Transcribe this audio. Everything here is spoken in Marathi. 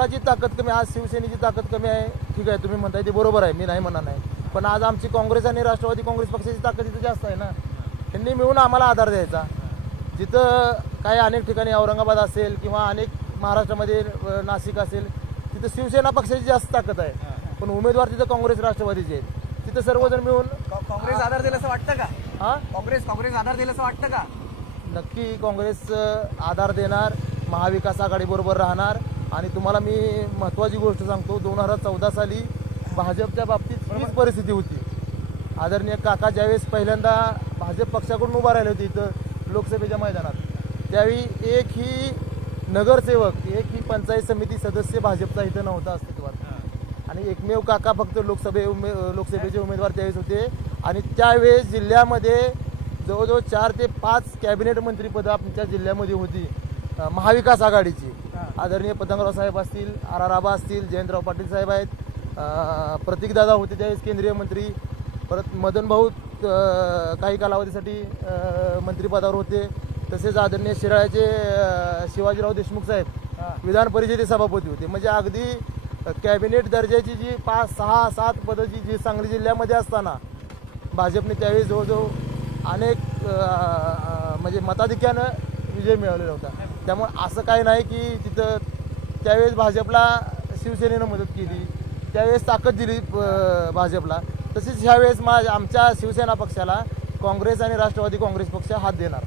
कुणाची ताकद कमी, आज शिवसेनेची ताकद कमी आहे, ठीक आहे, तुम्ही म्हणताय ते बरोबर आहे, मी नाही म्हणणार नाही, पण आज आमची काँग्रेस आणि राष्ट्रवादी काँग्रेस पक्षाची ताकद इथं जास्त आहे ना. त्यांनी मिळून आम्हाला आधार द्यायचा. जिथं काही अनेक ठिकाणी औरंगाबाद असेल किंवा अनेक महाराष्ट्रामध्ये नाशिक असेल, तिथं शिवसेना पक्षाची जास्त ताकद आहे, पण उमेदवार तिथं काँग्रेस राष्ट्रवादीचे आहेत. तिथं सर्वजण मिळून काँग्रेस आधार दिला असं वाटतं का? हां, काँग्रेस आधार दिला असं वाटतं का? नक्की काँग्रेस आधार देणार, महाविकास आघाडीबरोबर राहणार. आणि तुम्हाला मी महत्त्वाची गोष्ट सांगतो, 2014 साली भाजपच्या बाबतीत हीच परिस्थिती होती. आदरणीय काका ज्यावेळेस पहिल्यांदा भाजप पक्षाकडून उभा राहिले होते इथं लोकसभेच्या मैदानात, त्यावेळी एकही नगरसेवक, एकही पंचायत समिती सदस्य भाजपचा इथं नव्हता अस्तित्वात. आणि एकमेव काका फक्त लोकसभेचे उमेदवार त्यावेळेस होते. आणि त्यावेळेस जिल्ह्यामध्ये जवळजवळ 4 ते 5 कॅबिनेट मंत्रीपदं आमच्या जिल्ह्यामध्ये होती महाविकास आघाडीची. आदरणीय पतंगराव साहेब असतील, आर आबा असतील, जयंतराव पाटील साहेब आहेत, प्रतीकदादा होते त्यावेळेस केंद्रीय मंत्री, परत मदन भाऊ काही कालावधीसाठी मंत्रिपदावर होते, तसेच आदरणीय शिराळ्याचे शिवाजीराव देशमुख साहेब विधान परिषदेचे सभापती होते. म्हणजे अगदी कॅबिनेट दर्जाची जी 5, 6, 7 पदाची जी सांगली जिल्ह्यामध्ये असताना भाजपने त्यावेळी जवळजवळ अनेक म्हणजे मताधिक्यानं विजय मिळवलेला होता. त्यामुळे असं काही नाही की तिथं त्यावेळेस भाजपला शिवसेनेनं मदत केली, त्यावेळेस ताकद दिली भाजपला, तसेच ह्यावेळेस आमच्या शिवसेना पक्षाला काँग्रेस आणि राष्ट्रवादी काँग्रेस पक्ष हात देणार.